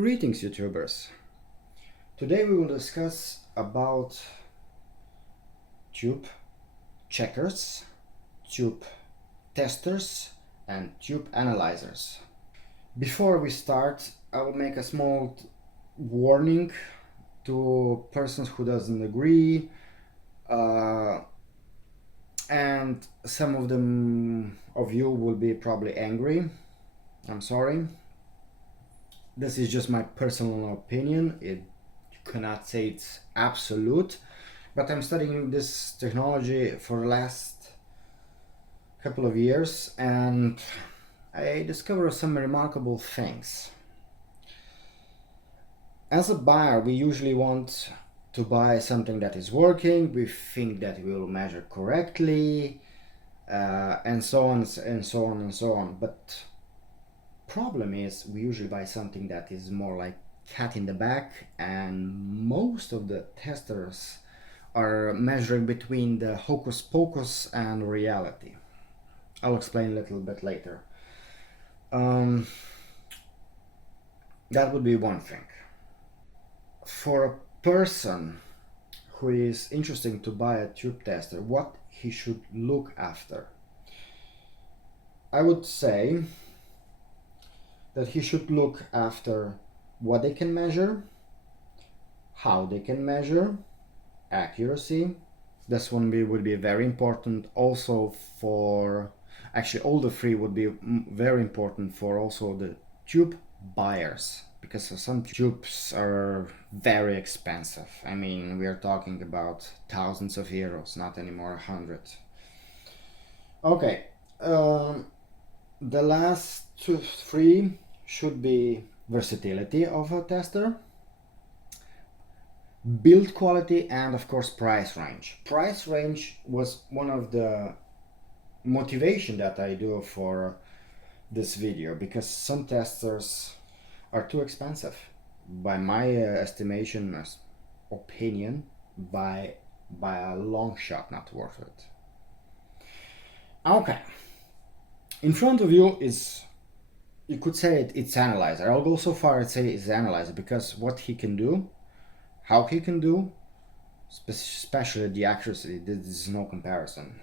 Greetings YouTubers. Today we will discuss about tube checkers, tube testers and tube analyzers. Before we start, I will make a small warning to persons who doesn't agree, and some of them of you will be probably angry. I'm sorry. This is just my personal opinion. You cannot say it's absolute, but I'm studying this technology for the last couple of years and I discovered some remarkable things. As a buyer, we usually want to buy something that is working, we think that we will measure correctly, and so on and so on and so on. But problem is we usually buy something that is more like cat in the bag, and most of the testers are measuring between the hocus pocus and reality. I'll explain a little bit later. That would be one thing. For a person who is interested to buy a tube tester, what he should look after, I would say that he should look after what they can measure, how they can measure, accuracy. This one would be very important also for, actually all the three would be very important for also the tube buyers, because some tubes are very expensive. I mean, we are talking about thousands of euros, not anymore 100. Okay, the last three should be versatility of a tester, build quality, and of course price range. Price range was one of the motivation that I do for this video, because some testers are too expensive, by my estimation, opinion, by a long shot not worth it. Okay, in front of you is, you could say it's analyzer. I'll go so far and say it's analyzer, because what he can do, how he can do, especially the accuracy, there is no comparison.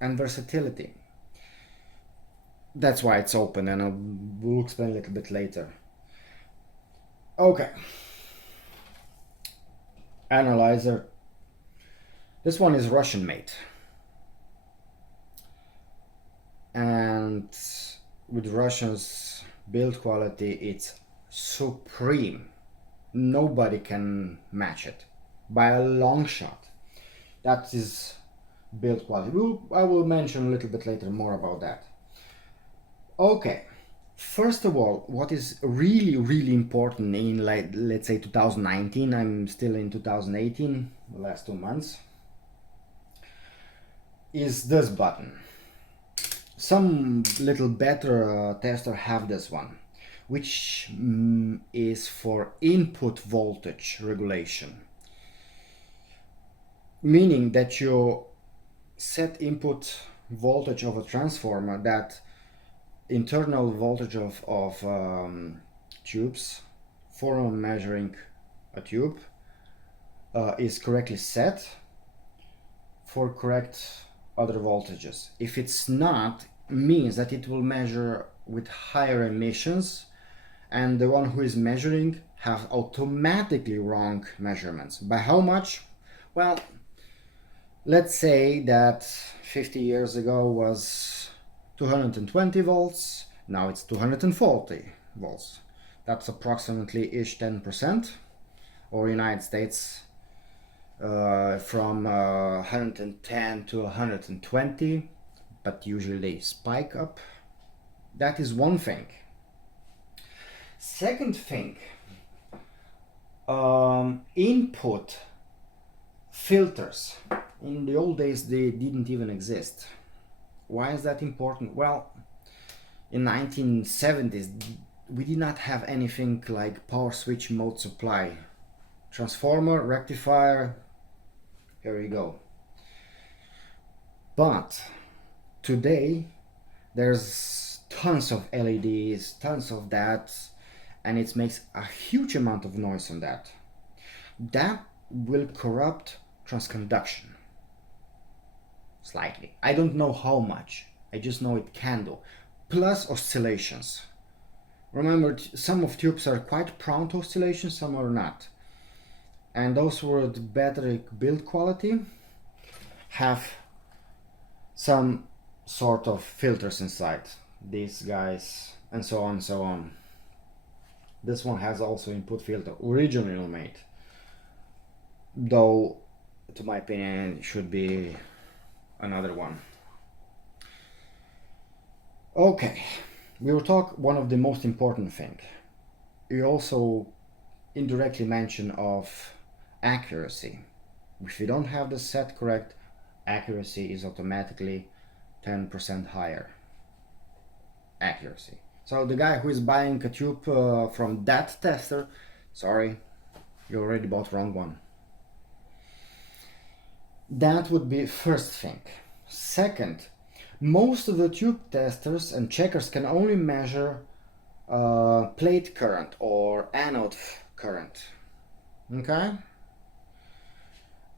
And versatility. That's why it's open, and we'll explain a little bit later. Okay. Analyzer. This one is Russian made. And with Russians build quality, it's supreme. Nobody can match it by a long shot. That is build quality. I will mention a little bit later more about that. Okay, first of all, what is really important in, like, let's say 2019, I'm still in 2018, the last 2 months, is this button. Some little better tester have this one, which is for input voltage regulation, meaning that you set input voltage of a transformer, that internal voltage of tubes for measuring a tube is correctly set for correct other voltages. If it's not, means that it will measure with higher emissions, and the one who is measuring have automatically wrong measurements. By how much? Well, let's say that 50 years ago was 220 volts, now it's 240 volts. That's approximately 10%, or United States from 110 to 120, but usually they spike up. That is one thing. Second thing, input filters. In the old days they didn't even exist. Why is that important? Well, in 1970s we did not have anything like power switch mode supply. Transformer, rectifier, here you go. But today there's tons of LEDs, tons of that, and it makes a huge amount of noise on that. That will corrupt transconduction slightly. I don't know how much, I just know it can do. Plus oscillations. Remember, some of tubes are quite prone to oscillations, some are not. And those with better build quality have some sort of filters inside. These guys, and so on, so on. This one has also input filter, originally made. Though, to my opinion, it should be another one. Okay, we will talk one of the most important thing. You also indirectly mention of accuracy. If you don't have the set correct, accuracy is automatically 10% higher. Accuracy. So the guy who is buying a tube from that tester, sorry, you already bought wrong one. That would be first thing. Second, most of the tube testers and checkers can only measure plate current or anode current. Okay?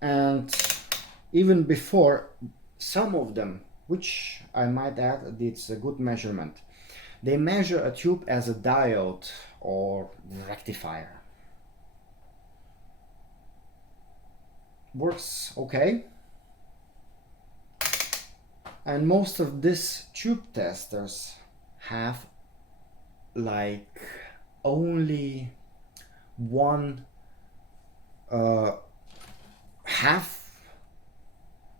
And even before, some of them, which I might add, it's a good measurement. They measure a tube as a diode or rectifier. Works okay. And most of these tube testers have like only one half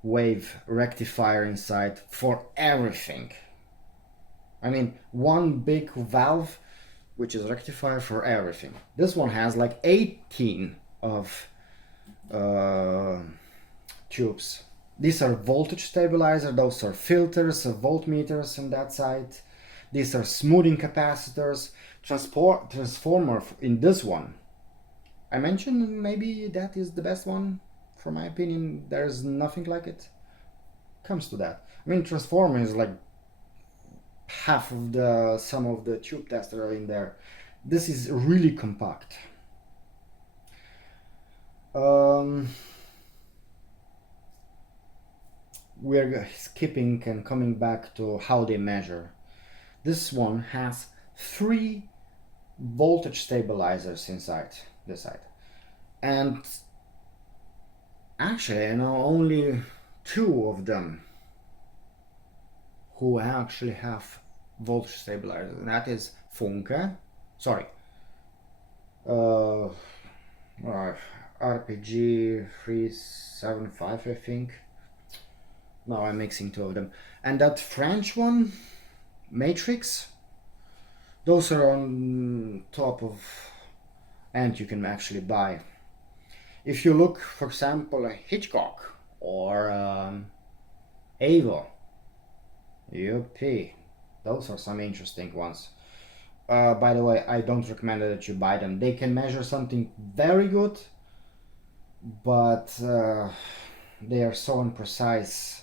wave rectifier inside for everything. I mean, one big valve which is rectifier for everything. This one has like 18 of tubes. These are voltage stabilizer, those are filters, voltmeters on that side. These are smoothing capacitors, transformer in this one. I mentioned maybe that is the best one. For my opinion, there's nothing like it. Comes to that. I mean, transformer is like half of the sum of the tube tester are in there. This is really compact. We're skipping and coming back to how they measure. This one has 3 voltage stabilizers inside this side, and actually I know only 2 of them who actually have voltage stabilizers, and that is Funke, sorry, RPG 375, I think. Now I'm mixing 2 of them. And that French one, Matrix, those are on top of, and you can actually buy. If you look, for example, a Hitchcock or Avo, UP, those are some interesting ones. By the way, I don't recommend that you buy them. They can measure something very good, but they are so imprecise,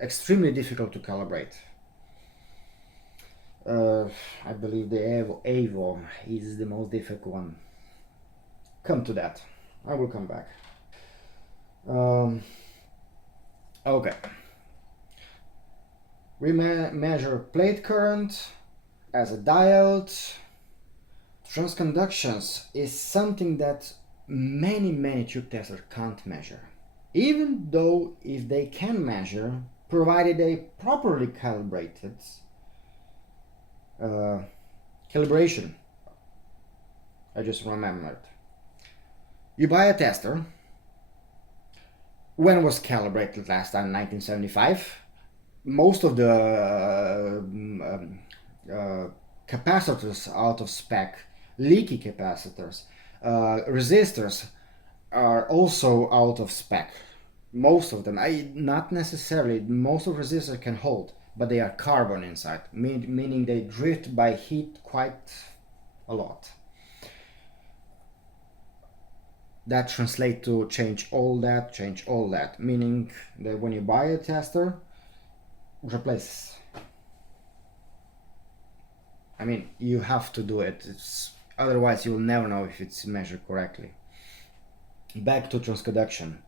extremely difficult to calibrate. I believe the Avo is the most difficult one. Come to that. I will come back. Okay. We measure plate current as a diode. Transconductions is something that many tube testers can't measure. Even though if they can measure, provided they properly calibrated calibration. I just remembered. You buy a tester. When was calibrated last time? 1975. Most of the capacitors out of spec, leaky capacitors, resistors are also out of spec. Most of them, not necessarily. Most of resistors can hold, but they are carbon inside, meaning they drift by heat quite a lot. That translates to change all that, meaning that when you buy a tester, replace I mean, you have to do it. Otherwise you will never know if it's measured correctly. Back to transconduction.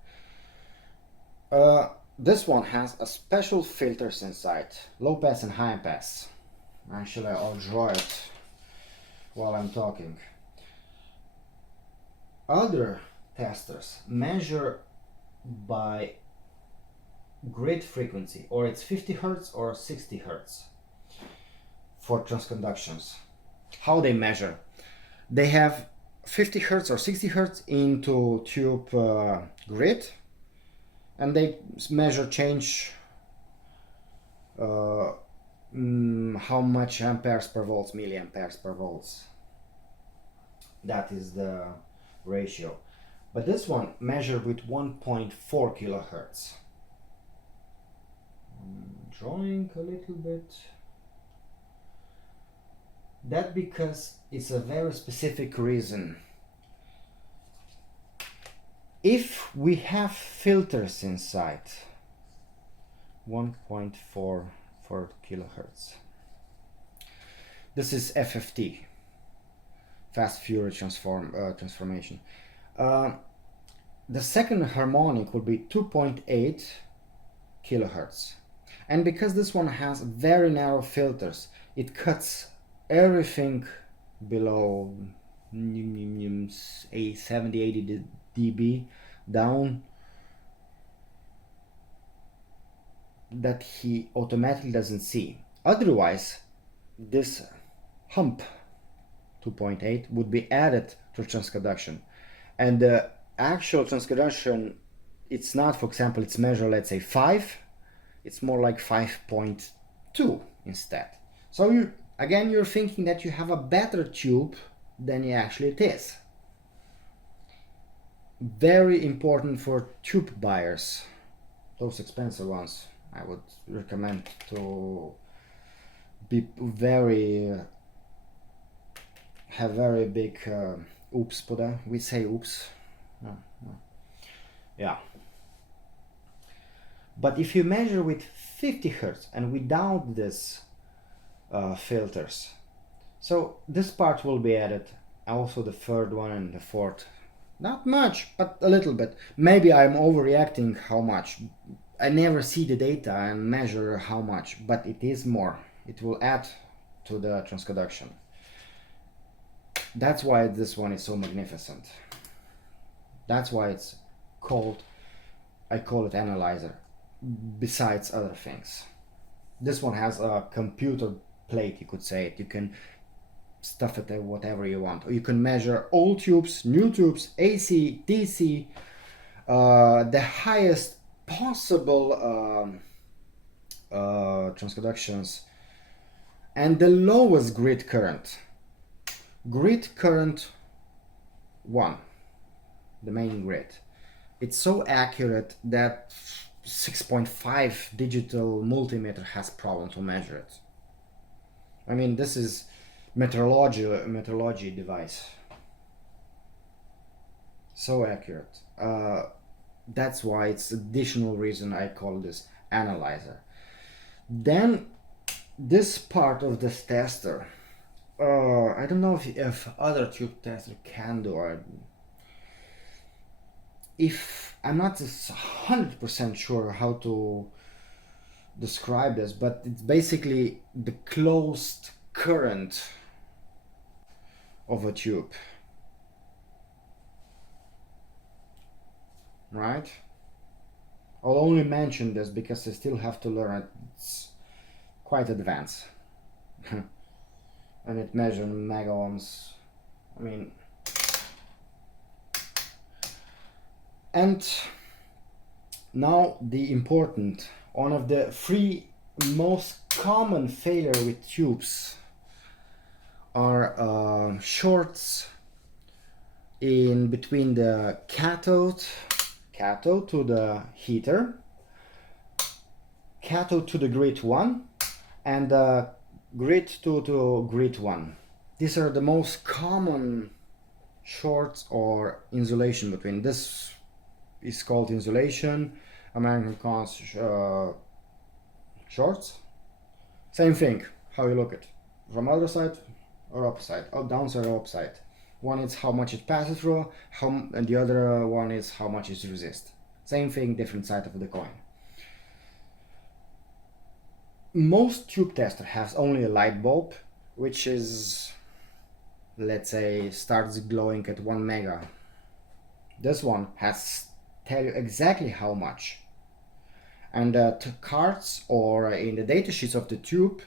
This one has a special filters inside, low pass and high pass. Actually, I'll draw it while I'm talking. Other testers measure by grid frequency, or it's 50 Hz or 60 Hz for transconductions. How they measure? They have 50 Hz or 60 Hz into tube grid, and they measure change how much amperes per volts, milliamperes per volts. That is the ratio. But this one measured with 1.4 kilohertz. Drawing a little bit. That because it's a very specific reason. If we have filters inside, 1.4 kilohertz. This is FFT, fast Fourier transformation. The second harmonic would be 2.8 kilohertz. And because this one has very narrow filters, it cuts everything below 70-80 dB down, that he automatically doesn't see. Otherwise, this hump 2.8 would be added to transconduction, and the actual transconduction, it's not, for example, it's measured, let's say 5, it's more like 5.2 instead. So you're thinking that you have a better tube than actually it is. Very important for tube buyers, those expensive ones. I would recommend to be have very big oops på det. We say oops. No. Yeah. But if you measure with 50 Hz and without this filters, so this part will be added, also the third one and the fourth. Not much, but a little bit. Maybe I'm overreacting how much. I never see the data and measure how much, but it is more. It will add to the transconduction. That's why this one is so magnificent. That's why it's called, I call it analyzer, besides other things. This one has a computer plate, you could say it. You can stuff it at whatever you want. Or you can measure old tubes, new tubes, AC, DC, the highest possible transconductions, and the lowest grid current. Grid current 1, the main grid. It's so accurate that 6.5 digital multimeter has problem to measure it. I mean, this is metrology device. So accurate. That's why it's additional reason I call this analyzer. Then this part of this tester, I don't know if other tube tester can do it. If I'm not 100% sure how to describe this, but it's basically the closed current of a tube, right? I'll only mention this because I still have to learn it. It's quite advanced. And it measures mega ohms. I mean, and now the important, one of the 3 most common failure with tubes are shorts in between the cathode to the heater, cathode to the grid 1, and grid 2 to grid 1. These are the most common shorts or insulation between. This is called insulation, American calls shorts. Same thing, how you look at. from other side or opposite, or downside or upside. One is how much it passes through, and the other one is how much it resists. Same thing, different side of the coin. Most tube tester has only a light bulb, which is, let's say, starts glowing at 1 mega. This one has tell you exactly how much. And the cards or in the data sheets of the tube,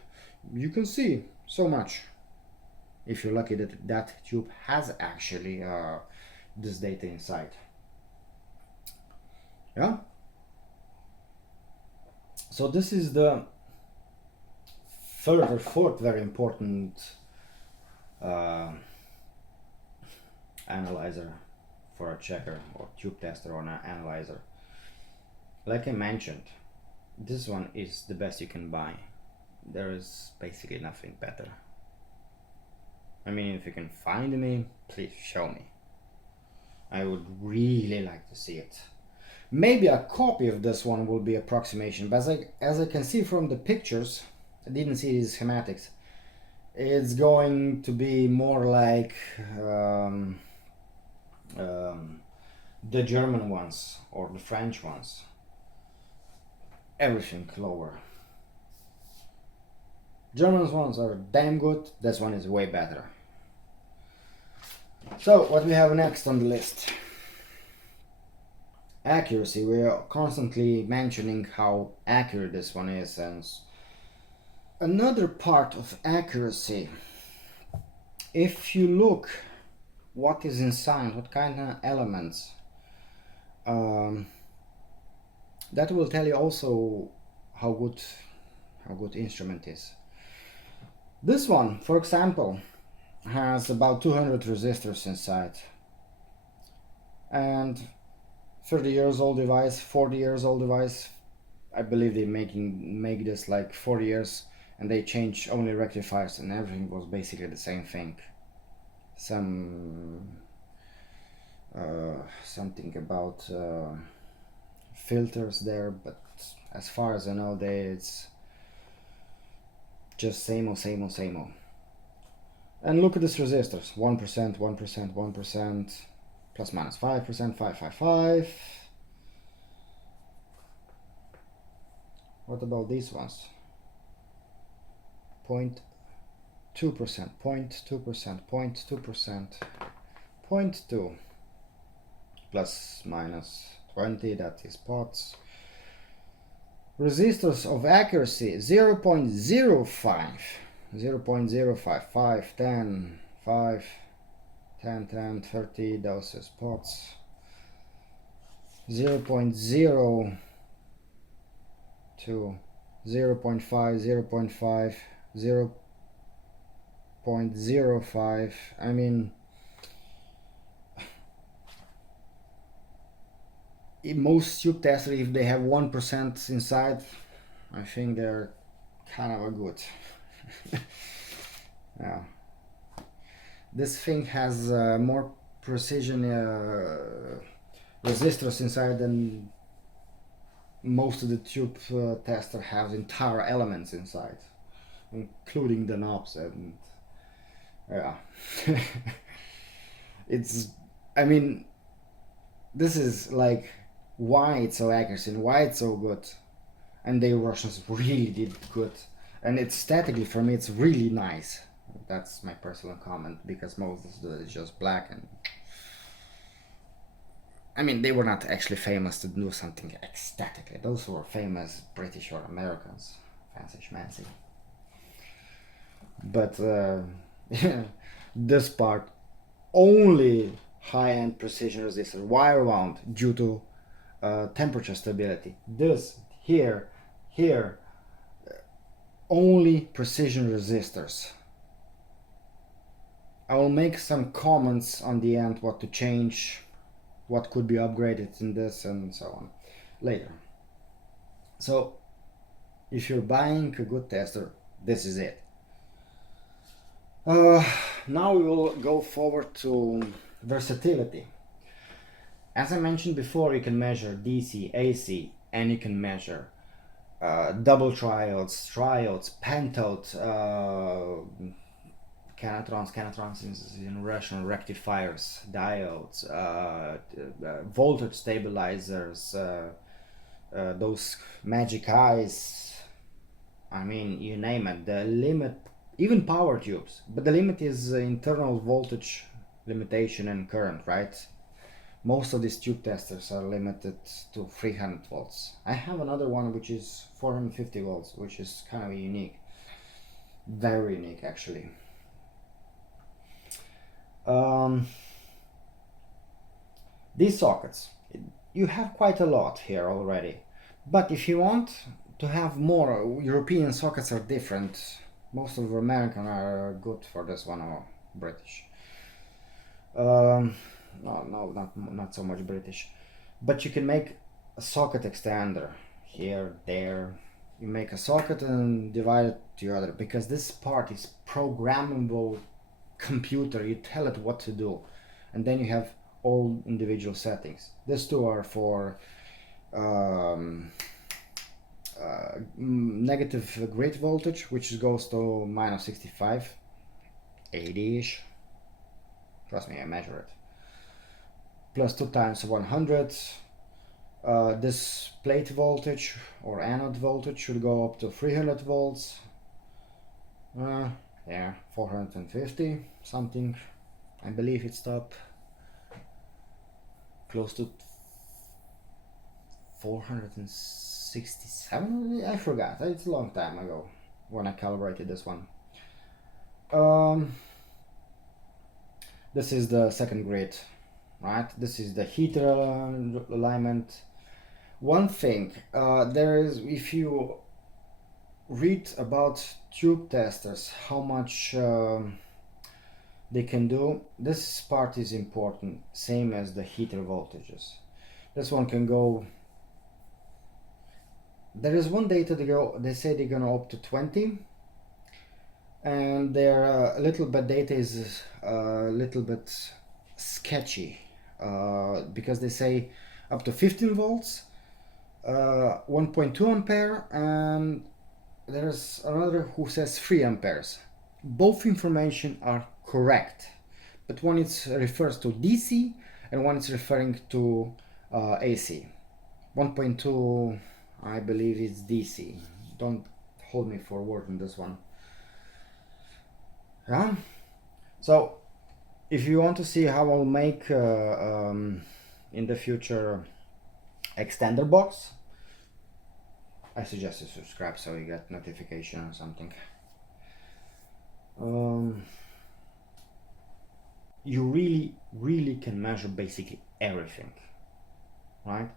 you can see so much. If you're lucky that that tube has actually this data inside. Yeah. So this is the fourth very important analyzer for a checker or tube tester or an analyzer. Like I mentioned, this one is the best you can buy. There is basically nothing better. I mean, if you can find me, please show me. I would really like to see it. Maybe a copy of this one will be approximation, but as I can see from the pictures, I didn't see these schematics. It's going to be more like the German ones or the French ones. Everything lower. German ones are damn good. This one is way better. So what we have next on the list? Accuracy. We are constantly mentioning how accurate this one is, and another part of accuracy, if you look what is inside, what kind of elements, that will tell you also how good instrument is. This one, for example, has about 200 resistors inside, and 30 years old device, 40 years old device. I believe they make this like 40 years, and they change only rectifiers, and everything was basically the same thing. Something about filters there, but as far as I know, it's just same old. And look at these resistors: 1%, 1%, 1%, plus minus 5%, 555. What about these ones? 0.2%, 0.2%, 0.2%, 0.2, plus minus 20, that is pots. Resistors of accuracy 0.05, 0.05, 5, 10, 5, 10, 10, 30, those is pots. 0.02, 0.5, 0.5, 0.05. I mean, most tube testers, if they have 1% inside, I think they're kind of a good. Yeah. This thing has more precision resistors inside than most of the tube tester has entire elements inside, including the knobs, and yeah. I mean, this is like why it's so accurate and why it's so good, and the Russians really did good, and aesthetically for me it's really nice. That's my personal comment, because most of it is just black, and I mean, they were not actually famous to do something aesthetically. Those were famous British or Americans, fancy schmancy. But this part, only high-end precision resistor, wire wound due to temperature stability. This here, only precision resistors. I will make some comments on the end, what to change, what could be upgraded in this, and so on later. So if you're buying a good tester, this is it. Now we will go forward to versatility. As I mentioned before, you can measure DC, AC, and you can measure double triodes, pentodes, canatrons is in Russian, rectifiers, diodes, voltage stabilizers, those magic eyes, I mean, you name it, the limit, even power tubes, but the limit is internal voltage limitation and current, right? Most of these tube testers are limited to 300 volts. I have another one which is 450 volts, which is kind of unique. Very unique, actually. These sockets, you have quite a lot here already. But if you want to have more, European sockets are different. Most of the American are good for this one, or British. No, not so much British. But you can make a socket extender here, there. You make a socket and divide it to the other, because this part is programmable computer. You tell it what to do, and then you have all individual settings. These two are for negative grid voltage, which goes to minus 65, 80-ish. Trust me, I measure it. Plus 2 times 100. This plate voltage or anode voltage should go up to 300 volts. Yeah, 450 something. I believe it's up close to 467. I forgot. It's a long time ago when I calibrated this one. This is the second grid, right? This is the heater alignment. One thing, there is, if you read about tube testers, how much they can do, this part is important, same as the heater voltages. This one can go, there is one data they say they're gonna up to 20, and their little bit data is a little bit sketchy, because they say up to 15 volts, 1.2 ampere, and there's another who says 3 amperes. Both information are correct, but one it refers to DC and one is referring to AC. 1.2 I believe is DC. Don't hold me for word on this one. Yeah. So if you want to see how I'll make in the future extender box, I suggest you subscribe so you get notification or something. You really can measure basically everything, right?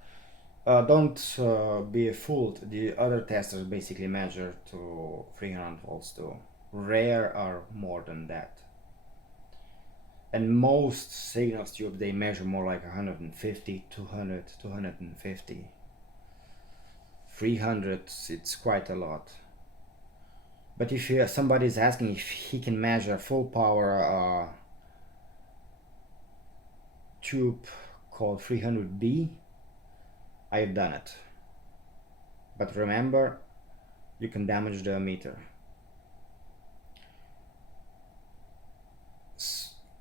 Don't be fooled. The other testers basically measure to 300 volts too. Rare are more than that. And most signals tubes, they measure more like 150, 200, 250. 300, it's quite a lot. But if somebody is asking if he can measure full power tube called 300B, I've done it. But remember, you can damage the emitter.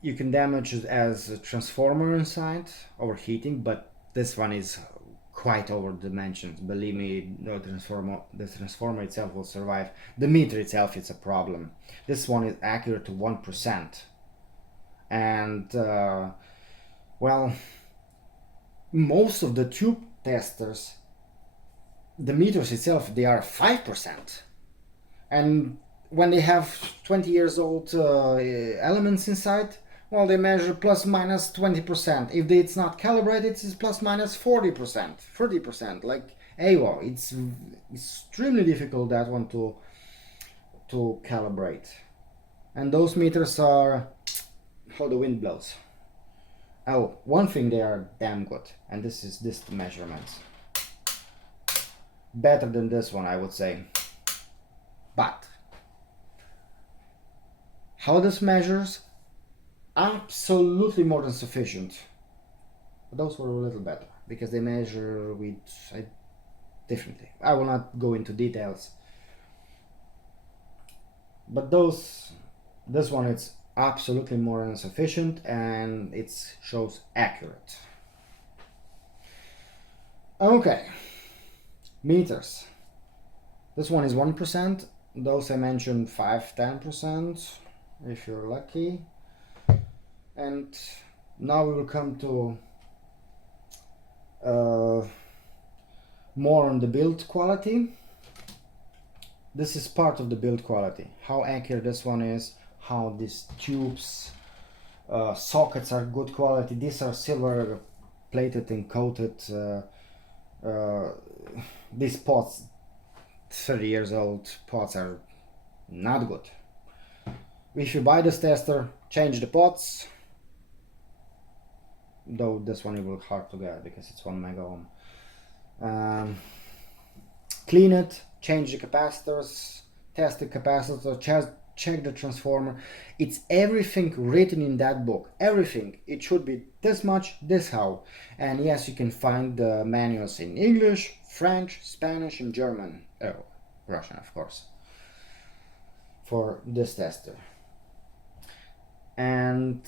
You can damage it as a transformer inside, overheating, but this one is quite over dimensions. Believe me, the transformer itself will survive. The meter itself is a problem. This one is accurate to 1%. And well, most of the tube testers, the meters itself, they are 5%. And when they have 20 years old elements inside, well, they measure plus minus 20%. If it's not calibrated, it's plus minus 40%, 30%. Like AWO, it's extremely difficult, that one, to calibrate. And those meters are how the wind blows. Oh, one thing, they are damn good, and this is the measurements. Better than this one, I would say. But how this measures, absolutely more than sufficient. But those were a little better because they measure with, differently. I will not go into details, but this one it's absolutely more than sufficient, and it shows accurate. Okay, meters. This one is 1%. Those I mentioned 5-10% if you're lucky. And now we will come to more on the build quality. This is part of the build quality. How accurate this one is, how these tubes, sockets are good quality. These are silver plated and coated. These pots, 30 years old pots, are not good. If you buy this tester, change the pots, though this one will be hard to get because it's 1 mega ohm. Clean it, change the capacitors, test the capacitor, check the transformer. It's everything written in that book, everything. It should be this much, this how. And yes, you can find the manuals in English, French, Spanish, and German. Oh, Russian, of course, for this tester. And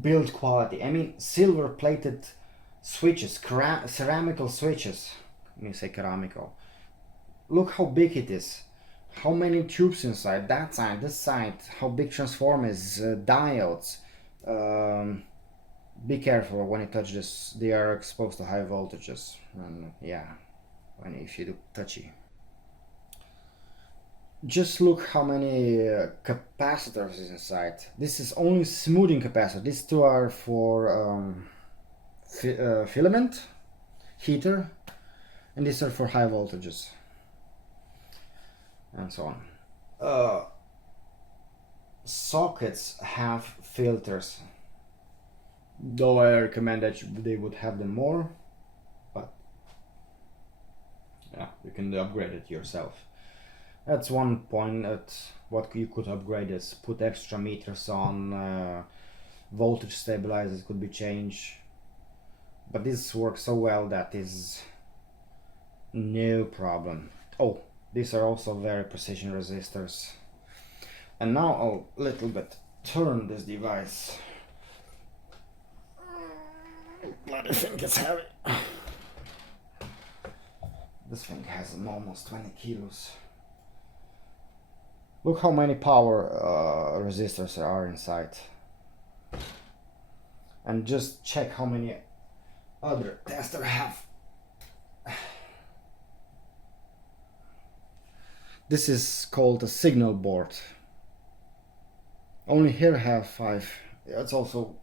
build quality, I mean, silver plated switches, ceramical switches. Let me say ceramical. Look how big it is, how many tubes inside, that side, this side, how big transformers, diodes. Be careful when you touch this, they are exposed to high voltages, and yeah, if you do touchy. Just look how many capacitors is inside. This is only smoothing capacitor. These two are for filament, heater, and these are for high voltages, and so on. Sockets have filters, though I recommend that they would have them more, but yeah, you can upgrade it yourself. That's one point. That what you could upgrade is put extra meters on, voltage stabilizers could be changed, but this works so well that is no problem. Oh, these are also very precision resistors. And now I'll little bit turn this device. Bloody thing is heavy. This thing has almost 20 kilos. Look how many power resistors there are inside. And just check how many other testers have. This is called a signal board. Only here I have 5. It's also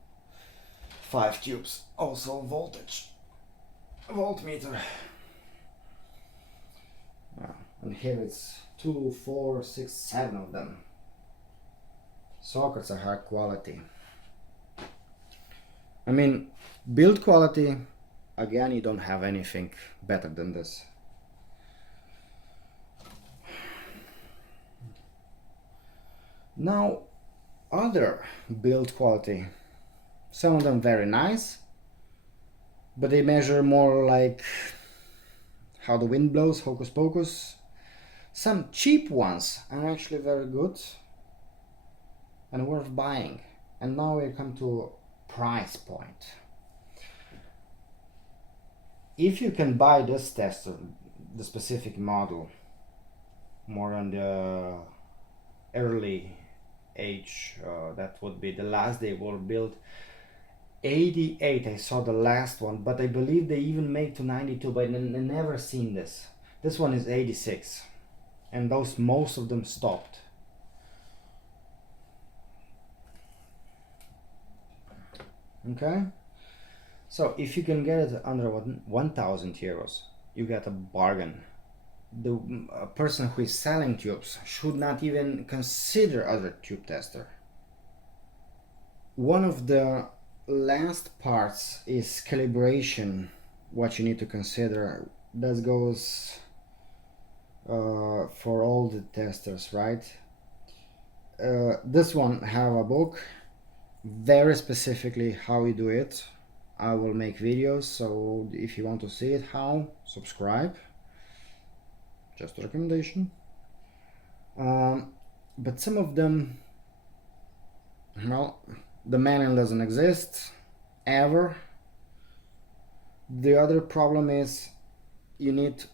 5 tubes. Also voltmeter. And here it's 2, 4, 6, 7 of them. Sockets are high quality. I mean, build quality, again, you don't have anything better than this. Now, other build quality, some of them very nice, but they measure more like how the wind blows, hocus pocus. Some cheap ones are actually very good and worth buying. And now we come to price point. If you can buy this tester, the specific model, more on the early age, that would be the last they were built, 88, I saw the last one, but I believe they even make to 92, but I never seen this. This one is 86, and most of them stopped. Okay, so if you can get it under 1,000 euros, you get a bargain. The person who is selling tubes should not even consider other tube tester. One of the last parts is calibration, what you need to consider. That goes for all the testers, right? This one have a book very specifically how you do it. I will make videos, so if you want to see it how, subscribe. Just a recommendation. But some of them, well, the manual doesn't exist ever. The other problem is you need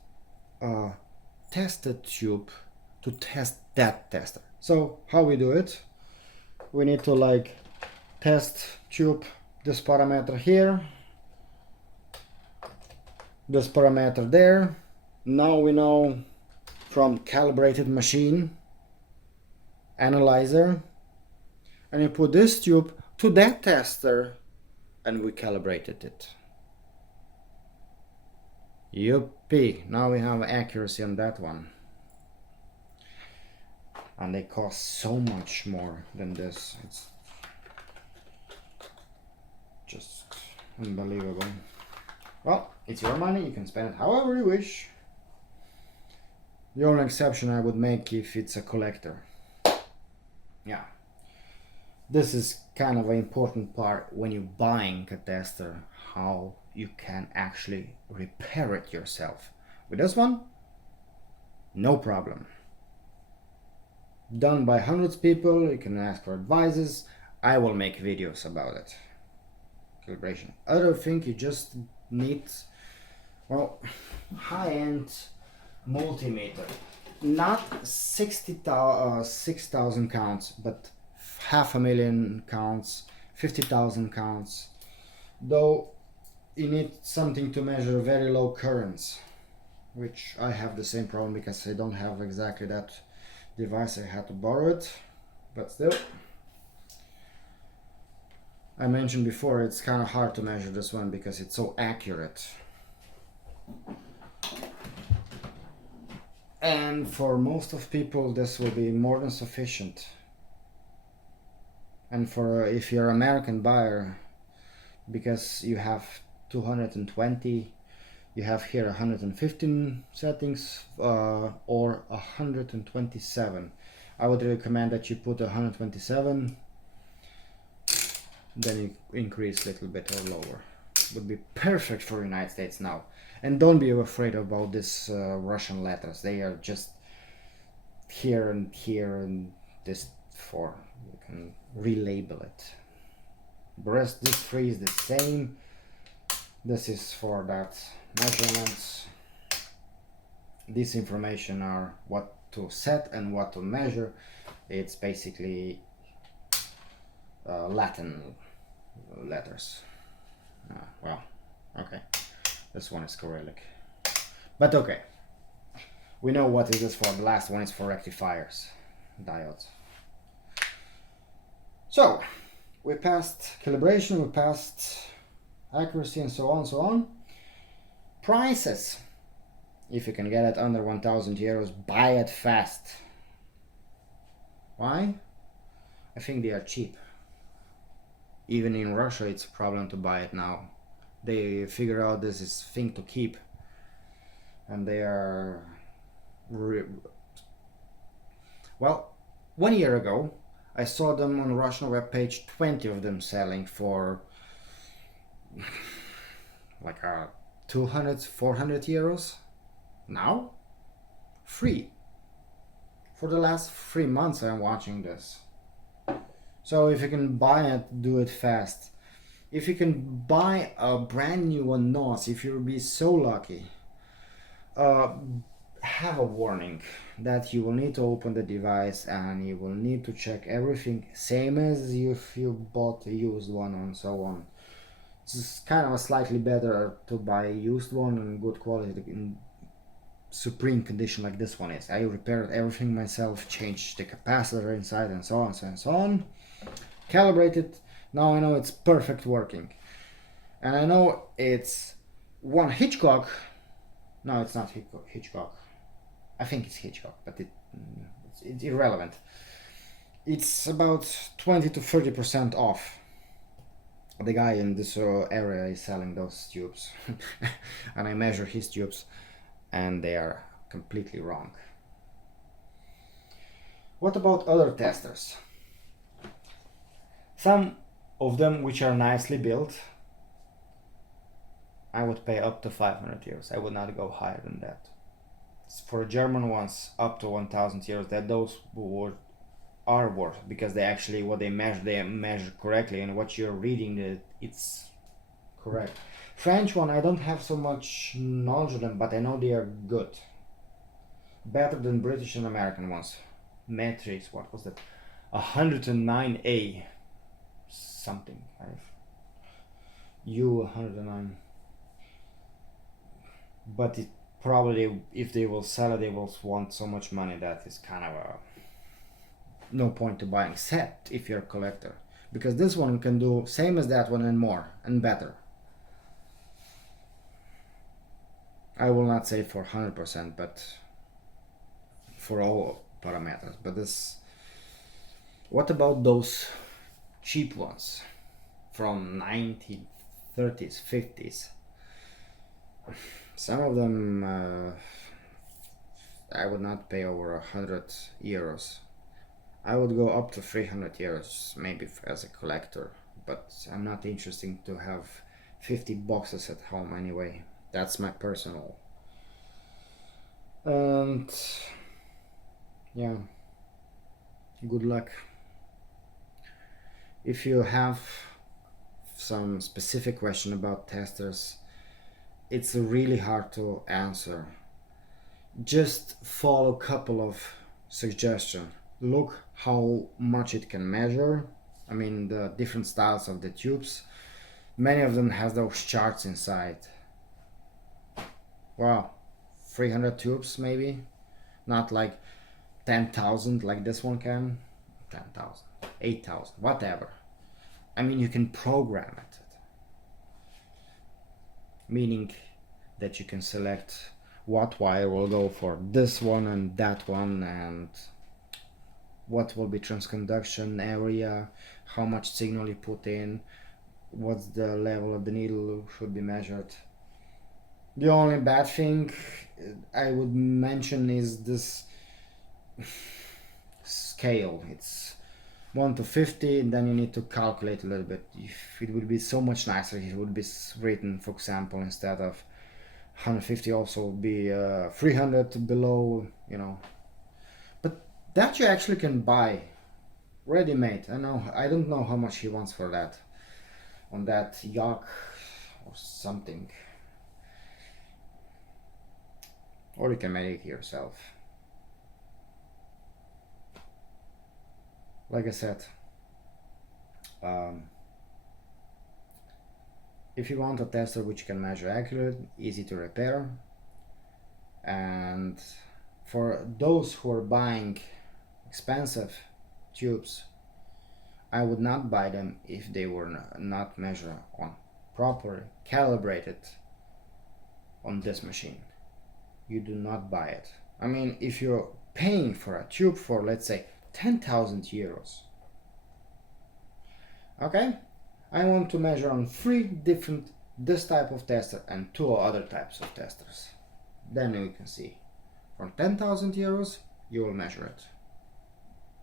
a tested tube to test that tester. So how we do it? We need to like test tube this parameter here, this parameter there. Now we know from calibrated machine analyzer, and you put this tube to that tester and we calibrated it. Yuppie, now we have accuracy on that one. And they cost so much more than this. It's just unbelievable. Well, it's your money, you can spend it however you wish. The only exception I would make if it's a collector. Yeah. This is kind of an important part when you're buying a tester, how you can actually repair it yourself. With this one, no problem. Done by hundreds of people, you can ask for advices. I will make videos about it. Calibration. Other thing, you just need, well, high-end multimeter. Not 6,000 counts, but 500,000 counts, 50,000 counts. Though you need something to measure very low currents, which I have the same problem because I don't have exactly that device. I had to borrow it, but still. I mentioned before it's kind of hard to measure this one because it's so accurate. And for most of people this will be more than sufficient. And for if you're an American buyer, because you have 220, you have here 115 settings or 127. I would recommend that you put 127, then you increase a little bit or lower. Would be perfect for United States now. And don't be afraid about this Russian letters. They are just here and this for, you can relabel it. The rest, this three is the same. This is for that measurements. This information are what to set and what to measure. It's basically Latin letters. Well, okay. This one is Cyrillic. But okay. We know what it is for. The last one is for rectifiers, diodes. So, we passed calibration, we passed accuracy and so on and so on. Prices. If you can get it under 1,000 euros, buy it fast. Why? I think they are cheap. Even in Russia it's a problem to buy it now. They figure out this is thing to keep. And they are... Well, 1 year ago I saw them on the Russian webpage, 20 of them selling for like 200, 400 euros. Now, free. For the last 3 months I'm watching this. So if you can buy it, do it fast. If you can buy a brand new one NOS, if you'll be so lucky, have a warning that you will need to open the device and you will need to check everything, same as if you bought a used one and so on. It's kind of slightly better to buy a used one in good quality, in supreme condition like this one is. I repaired everything myself, changed the capacitor inside and so on and so on, calibrated. Now I know it's perfect working, and I know it's one Hitchcock. No, it's not Hitchcock. I think it's Hitchcock, but it's irrelevant. It's about 20 to 30% off. The guy in this area is selling those tubes, and I measure his tubes, and they are completely wrong. What about other testers? Some of them which are nicely built, I would pay up to 500 euros. I would not go higher than that. For German ones, up to 1,000 euros. That those are worth, because they actually, what they measure correctly, and what you're reading, it's correct. French one, I don't have so much knowledge of them, but I know they are good. Better than British and American ones. Matrix, what was that? 109A something. U109. But it probably, if they will sell it, they will want so much money that is kind of no point to buying, except if you're a collector, because this one can do same as that one and more and better. I will not say for 100%, but for all parameters. But this, what about those cheap ones from 1930s, 50s? Some of them I would not pay over 100 euros. I would go up to 300 euros maybe as a collector, but I'm not interested to have 50 boxes at home anyway. That's my personal. And yeah, good luck. If you have some specific question about testers, it's really hard to answer. Just follow a couple of suggestions. Look how much it can measure. I mean, the different styles of the tubes. Many of them has those charts inside. Wow, 300 tubes maybe, not like 10,000 like this one can. 10,000, 8,000, whatever. I mean, you can program it, meaning that you can select what wire will go for this one and that one, and what will be transconduction area, how much signal you put in, what's the level of the needle should be measured. The only bad thing I would mention is this scale. It's 1 to 50, and then you need to calculate a little bit. If it would be so much nicer, it would be written, for example, instead of 150 also would be 300 below, you know. But that you actually can buy ready-made. I don't know how much he wants for that on that Yak or something, or you can make it yourself. Like I said, if you want a tester which can measure accurate, easy to repair, and for those who are buying expensive tubes, I would not buy them if they were not measured on properly calibrated on this machine. You do not buy it. I mean, if you're paying for a tube for, let's say, 10,000 euros, okay, I want to measure on 3 different this type of tester and 2 other types of testers. Then you can see for 10,000 euros you will measure it.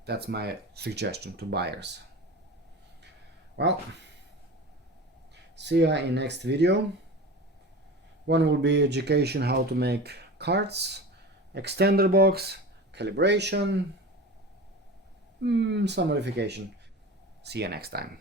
That's my suggestion to buyers. Well, see ya in next video. One will be education how to make cards, extender box, calibration, some modification. See you next time.